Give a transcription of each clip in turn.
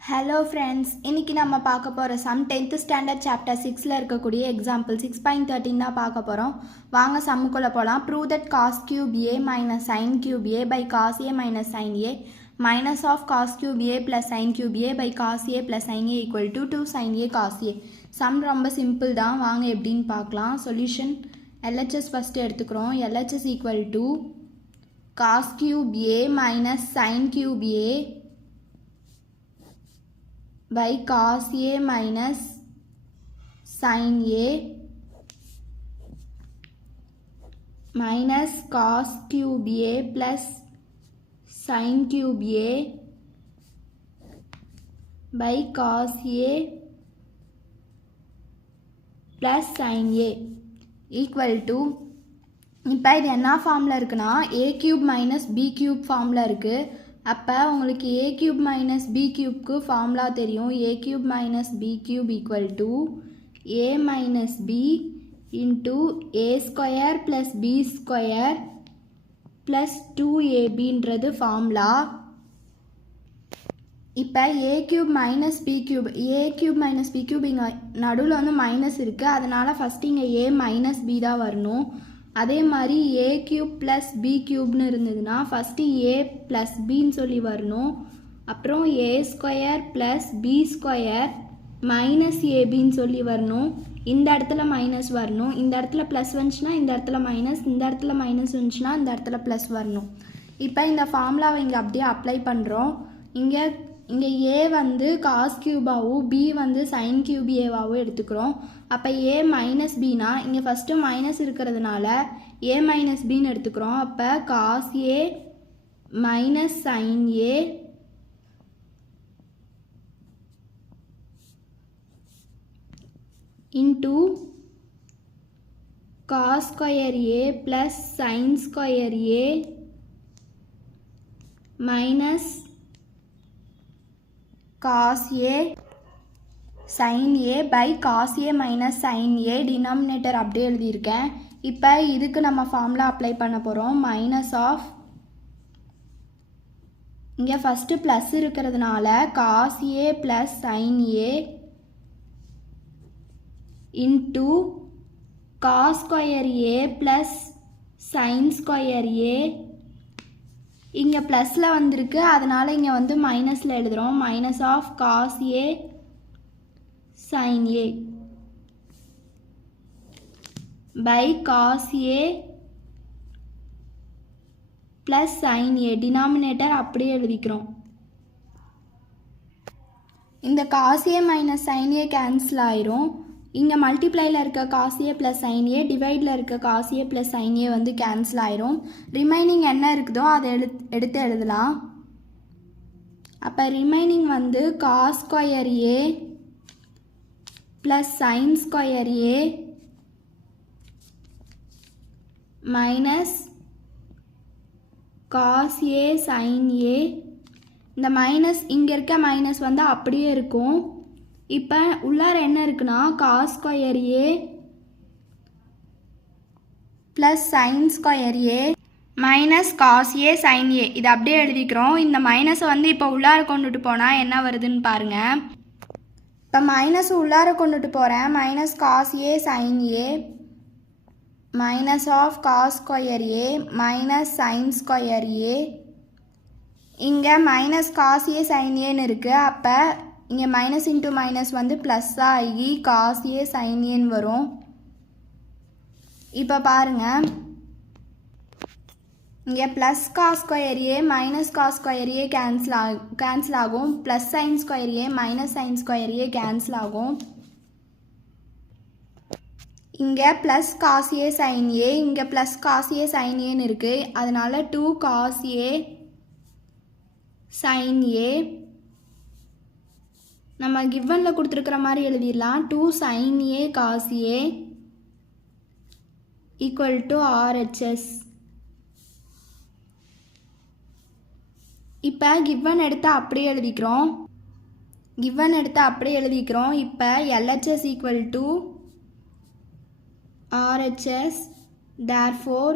Hello friends, இன்னைக்கு நம்ம பார்க்க போற சம் 10th ஸ்டாண்டர்ட் சாப்டர் 6ல இருக்கக்கூடிய எக்ஸாம்பிள் 6.13 தான் பார்க்க போறோம். வாங்க சம்முக்குள்ள போலாம். Prove that cos cube a minus sin cube a by cos a minus sin a minus of cos cube a plus sin cube a by cos a plus sin a equal to 2 sin a cos a. Sum ரொம்ப simple தான். வாங்க எப்படின்னு பார்க்கலாம். Solution LHS first எடுத்துக்கிறோம். LHS equal to cos cube a minus sin cube a by cos a minus sin a minus cos cube a plus sin cube a by cos a plus sin a equal to இப்போ இது என்ன ஃபார்மில் இருக்குன்னா a cube minus b cube ஃபார்மில் இருக்குது. அப்போ உங்களுக்கு a cube minus b cubeக்கு ஃபார்முலா தெரியும். a cube minus b cube equal to a minus b into a square plus b square plus 2abன்றது ஃபார்முலா. இப்போ a cube minus b cube இங்கே நடுவில் வந்து மைனஸ் இருக்குது. அதனால் ஃபஸ்ட்டு இங்கே a minus b தான் வரணும். அதே மாதிரி a cube plus b cubeன்னு இருந்ததுன்னா ஃபஸ்ட்டு a plus bன்னு சொல்லி வரணும். அப்புறம் a square plus b square minus abன்னு சொல்லி வரணும். இந்த இடத்துல மைனஸ் வரணும். இந்த இடத்துல ப்ளஸ் வந்துச்சுன்னா இந்த இடத்துல மைனஸ், இந்த இடத்துல மைனஸ் வந்துச்சுன்னா இந்த இடத்துல ப்ளஸ் வரணும். இப்போ இந்த ஃபார்முலாவை இங்கே அப்படியே அப்ளை பண்ணுறோம். இங்கே a வந்து காஸ் கியூபாவும் b வந்து சைன் கியூப் ஏவாகவும் எடுத்துக்கிறோம். அப்போ a மைனஸ் பினா இங்கே ஃபஸ்ட்டு மைனஸ் இருக்கிறதுனால a மைனஸ் பின்னு எடுத்துக்கிறோம். அப்போ cos a minus sine a into cos square a plus sign square a minus cos a sin a by cos a minus sin a denominator அப்படியே எழுதியிருக்கேன். இப்போ இதுக்கு நம்ம ஃபார்முலா அப்ளை பண்ண போகிறோம். மைனஸ் ஆஃப் இங்கே ஃபஸ்ட்டு ப்ளஸ் இருக்கிறதுனால cos a plus sin a into cos square a plus sin square a இங்கே ப்ளஸில் வந்திருக்கு, அதனால் இங்கே வந்து மைனஸில் எழுதுகிறோம். Minus of cos A sign a by cos a plus sine a denominator அப்படியே எழுதிக்கிறோம். இந்த cos a minus sine a cancel ஆயிரும். இங்கே மல்டிப்ளையில் இருக்க காஸ் ஏ ப்ளஸ் சைன் ஏ, டிவைடில் இருக்க காஸ் ஏ ப்ளஸ் சைன் ஏ வந்து கேன்சல் ஆயிரும். ரிமைனிங் என்ன இருக்குதோ அதை எடுத்து எழுதலாம். அப்போ ரிமைனிங் வந்து cos square A plus sign square A minus cos A sign A. இந்த மைனஸ் இங்கே இருக்க மைனஸ் வந்து அப்படியே இருக்கும். இப்போ உள்ளார என்ன இருக்குன்னா cos square A plus sign square A minus cos A sign A இது அப்படியே எழுதிக்கிறோம். இந்த மைனஸை வந்து இப்போ உள்ளார கொண்டுட்டு போனால் என்ன வருதுன்னு பாருங்கள். இப்போ மைனஸ் உள்ளார கொண்டுட்டு போகிறேன். Minus cos A sign A minus of cos square A minus sin square A. இங்கே மைனஸ் காஸ் ஏ சைன் ஏன்னு இருக்குது. அப்போ இங்கே மைனஸ் இன்ட்டு மைனஸ் வந்து ப்ளஸ் ஆகி காஸ் ஏ சைன் ஏன்னு வரும். இப்போ பாருங்கள், இங்கே plus cos square A minus cos square A cancel ஆகும். Plus sign square A minus sin square A cancel ஆகும். இங்கே plus cos A sign A, இங்கே ப்ளஸ் காஸ் ஏ சைன் ஏன்னு இருக்குது. அதனால் 2 காஸ் ஏ சைன் ஏ நம்ம கிவனில் கொடுத்துருக்கிற மாதிரி எழுதிடலாம். 2 sin a cos a equal to RHS. இப்போ கிவன் எடுத்து அப்படியே எழுதிக்கிறோம். இப்போ LHS equal to RHS, therefore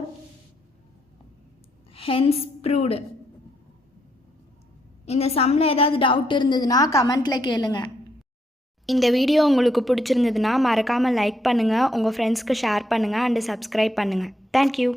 hence proved. இந்த சம்மில் ஏதாவது டவுட் இருந்ததுன்னா கமெண்ட்டில் கேளுங்க. இந்த வீடியோ உங்களுக்கு பிடிச்சிருந்ததுன்னா மறக்காமல் லைக் பண்ணுங்கள், உங்கள் ஃப்ரெண்ட்ஸ்க்கு ஷேர் பண்ணுங்கள் அண்டு சப்ஸ்கிரைப் பண்ணுங்கள். தேங்க்யூ.